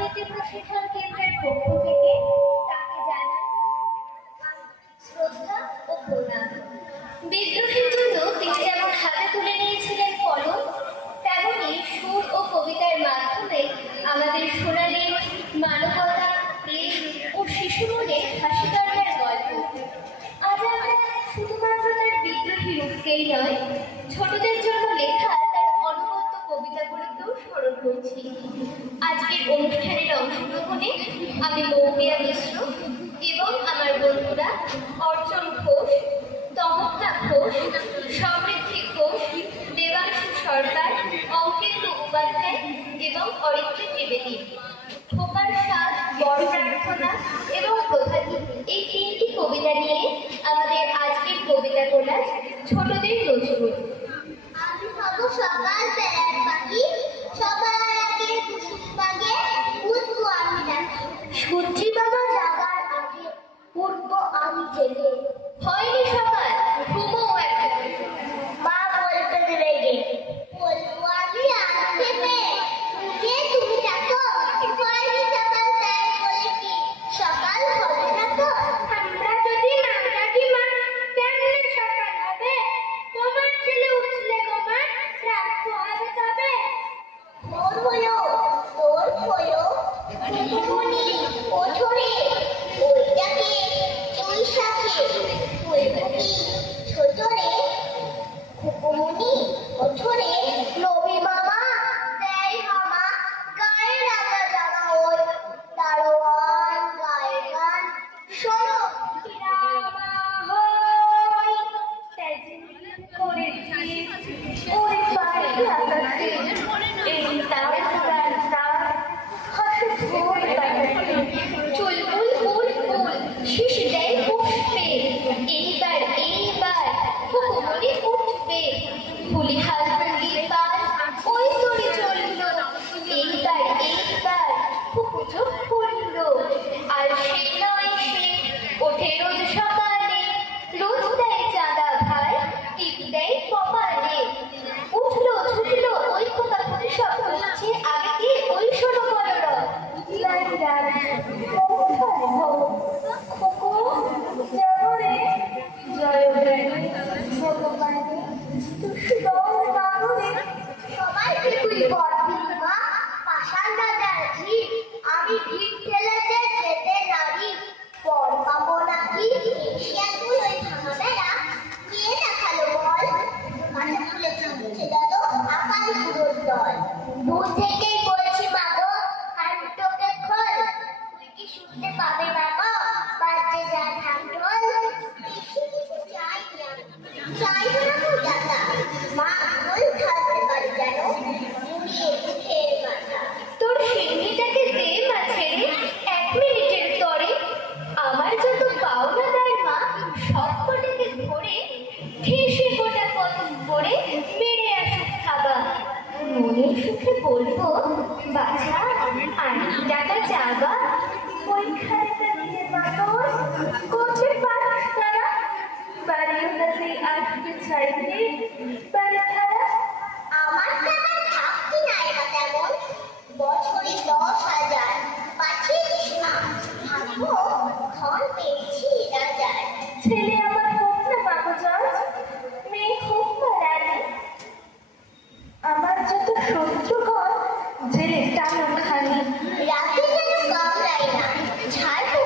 আবৃত্তি প্রশিক্ষণ কেন্দ্রের পক্ষ থেকে তাকে জানাই শ্রদ্ধা ও প্রণাম। বিদ্রোহের জন্য তিনি যেমন হাতে তুলে নিয়েছিলেন কলম, তেমনি সুর ও কবিতার মাধ্যমে আমাদের শোনালেন মানবতা, প্রেম ও শিশু মনের হাসি কান্নার গল্প। আজ আমরা শুধুমাত্র তার বিদ্রোহী রূপকেই নয়, ছোটদের জন্য লেখা তার অনবদ্য কবিতাগুলোকেও স্মরণ করছি। আজকের অনুষ্ঠানের অংশগ্রহণে আমি মৌমিয়া মিশ্র এবং আমার বন্ধুরা অর্চন ঘোষ, তমন্না ঘোষ, সমৃদ্ধি ঘোষ, দেবাংশু সরকার, অঙ্কিত উপাধ্যায় এবং অরিত্রী ত্রিবেদী। খোকার সাজ, বড় প্রার্থনা এবং প্রধানী এই তিনটি কবিতা নিয়ে আমাদের আজকের কবিতা কোলাজ ছোটদের নজরুল। আমি হব সকাল বেলার পাখি, সবার আগে কুসুম বাগে উঠবো আমি ডাকি। সূর্যি বাবা জাগার আগে উঠবো আমি জেগে। হয়নি সকাল, ঘুমোও এখন। মা বলতে রেগে বলবো আমি আসতে পেয়ে উঠে তুমি ডাকো। হয়নি সকাল, তাই বলে কি সকাল হবে না তো? আমরা যদি না ডাকি মা, কেমনে সকাল হবে? তোমার ছেলে উঠলে গো মা, রাখবো হবে তবে। ভোর হলো, তোর হলো, কুকুমনি ওঠরে ওইটাকে চৈশাখে ফুলবুকি ছোটরে। কুকুমনি ওঠরে নবী মামা দেয় হামা, গায়ে রাখা জামা ওই দারোয়ান গায়ে গান শোনো রামা হই, তেজিল করেছি ওই পাখি আকাশে, এই তার তার তার হাসে ভোর কাটাতে। চুলবুল ফুল ফুল শীষ দেয় পুষ্পে, এইবার এইবার কুকুমনি উঠবে। ফুলি হাল ভঙ্গি পাল ওই তরি চলল, এইবার এইবার কুকু চোখ খুলল। আর সে নয় সে ওঠে রোজ সকালে, রোজ দেয় চাঁদা ভাই, টিপ দেয় কপালে। উঠলো ছুটলো ওই খোকা খুঁটি সব খুঁজছে আগে কে ওই শোনো বলল। সবাই তুই বলবি মা, পাষাণ রাজার ঝিল আমি ভিড় ঠেলেছে যেতে নারী। পর পাবো নাকি এশিয়ানগুলোই ভাঙা বেড়া, কে দেখালো বল? কাঁচা ফুলে চুমছে যত আকাশ গুঁড়োর দল। দূর থেকেই বলছি মাগো কানটোকে খোল, তুই কি শুনতে পাবে না গো বাজে যা ঢাক ঢোল? বেশি কিছু চাই না, চাই না তো দাদা, মা বল ঠালতে পারি যেন মুড়িয়ে মুখের মাথা। তোর সিংড়িটাকে দে মাঝে এক মিনিটের তরে, আমার যত পাওনা তার মা সব কটাকে ধরে ঠেসে গোটা কদম পরে মেরে আসুক খাবা। মনের সুখে বলবো বাছা আনি টাকা চাবা, পরীক্ষাটা দিয়ে মানুষ করতে পারিস তারা, বাড়িওটাতে আসতে চাইতে বাড়ি ছাড়া। আমার টাকা থাকতি নাই বা তেমন, বছরে 10,000 পাঠিয়েছিস মা, ভাববো ধন পেয়েছি রাজার। ছেলে আমার হোক না বাবুজান, মেয়ে হোক না রানী, আমার যত শত্রুগণ জেলে টানো খানি। রাতে যেন কামড়াই না, ঝাড়